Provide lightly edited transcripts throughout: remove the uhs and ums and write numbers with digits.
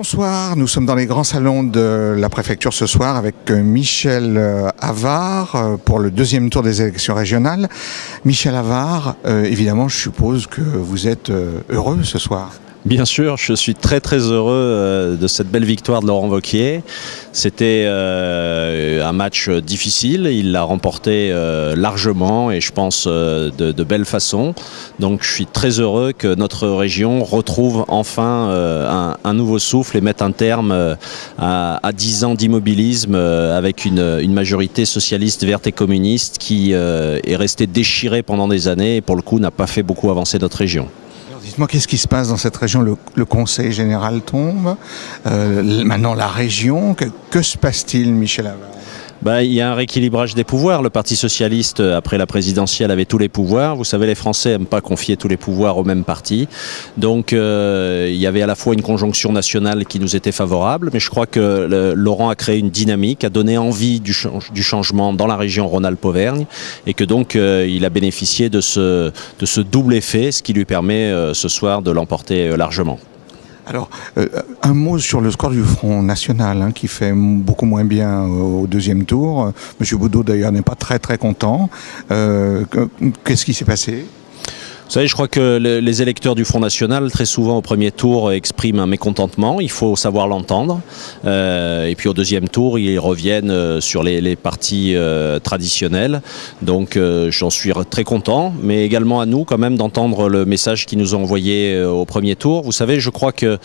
Bonsoir, nous sommes dans les grands salons de la préfecture ce soir avec Michel Havard pour le deuxième tour des élections régionales. Michel Havard, évidemment, je suppose que vous êtes heureux ce soir. Bien sûr, je suis très heureux de cette belle victoire de Laurent Wauquiez. C'était un match difficile, il l'a remporté largement et je pense de belle façon. Donc je suis très heureux que notre région retrouve enfin un nouveau souffle et mette un terme à 10 ans d'immobilisme avec une majorité socialiste, verte et communiste qui est restée déchirée pendant des années et pour le coup n'a pas fait beaucoup avancer notre région. Dites-moi, qu'est-ce qui se passe dans cette région? Le Conseil général tombe, maintenant la région, que se passe-t-il, Michel Havard? Il y a un rééquilibrage des pouvoirs. Le Parti socialiste, après la présidentielle, avait tous les pouvoirs. Vous savez, les Français n'aiment pas confier tous les pouvoirs au même parti. Donc, il y avait à la fois une conjonction nationale qui nous était favorable, mais je crois que Laurent a créé une dynamique, a donné envie du changement dans la région Rhône-Alpes-Auvergne, et que donc, il a bénéficié de ce double effet, ce qui lui permet ce soir de l'emporter largement. Alors, un mot sur le score du Front National, qui fait beaucoup moins bien au deuxième tour. Monsieur Boudot, d'ailleurs, n'est pas très content. Qu'est-ce qui s'est passé ? Vous savez, je crois que les électeurs du Front National, très souvent au premier tour, expriment un mécontentement. Il faut savoir l'entendre. Et puis au deuxième tour, ils reviennent sur les partis traditionnels. Donc j'en suis très content. Mais également à nous, quand même, d'entendre le message qu'ils nous ont envoyé au premier tour. Vous savez, je crois que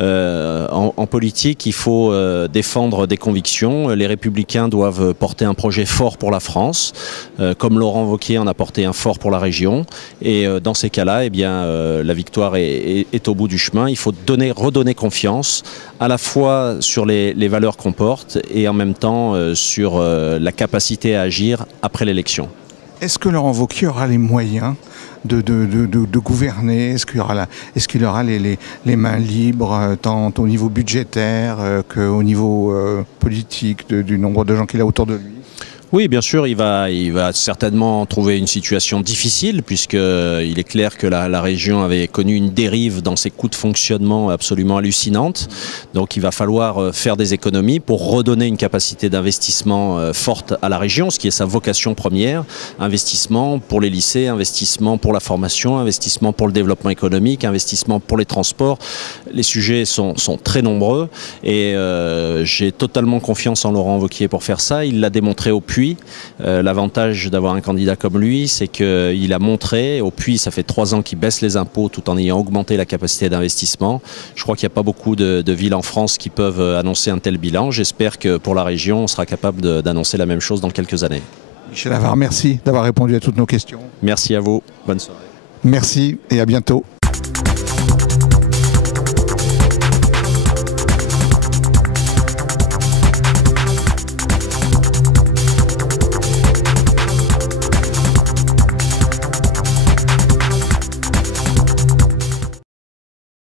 en politique, il faut défendre des convictions. Les Républicains doivent porter un projet fort pour la France, comme Laurent Wauquiez en a porté un fort pour la région. Et dans ces cas-là, eh bien, la victoire est au bout du chemin. Il faut redonner confiance, à la fois sur les valeurs qu'on porte et en même temps sur la capacité à agir après l'élection. Est-ce que Laurent Wauquiez aura les moyens de gouverner? Est-ce qu'il aura les mains libres, tant au niveau budgétaire qu'au niveau politique, du nombre de gens qu'il a autour de lui? Oui, bien sûr, il va certainement trouver une situation difficile puisqu'il est clair que la région avait connu une dérive dans ses coûts de fonctionnement absolument hallucinante. Donc il va falloir faire des économies pour redonner une capacité d'investissement forte à la région, ce qui est sa vocation première. Investissement pour les lycées, investissement pour la formation, investissement pour le développement économique, investissement pour les transports. Les sujets sont très nombreux et j'ai totalement confiance en Laurent Wauquiez pour faire ça. Il l'a démontré au Puy. L'avantage d'avoir un candidat comme lui, c'est qu'il a montré, au Puy, ça fait 3 ans qu'il baisse les impôts tout en ayant augmenté la capacité d'investissement. Je crois qu'il n'y a pas beaucoup de villes en France qui peuvent annoncer un tel bilan. J'espère que pour la région, on sera capable d'annoncer la même chose dans quelques années. Michel Havard, merci d'avoir répondu à toutes nos questions. Merci à vous. Bonne soirée. Merci et à bientôt.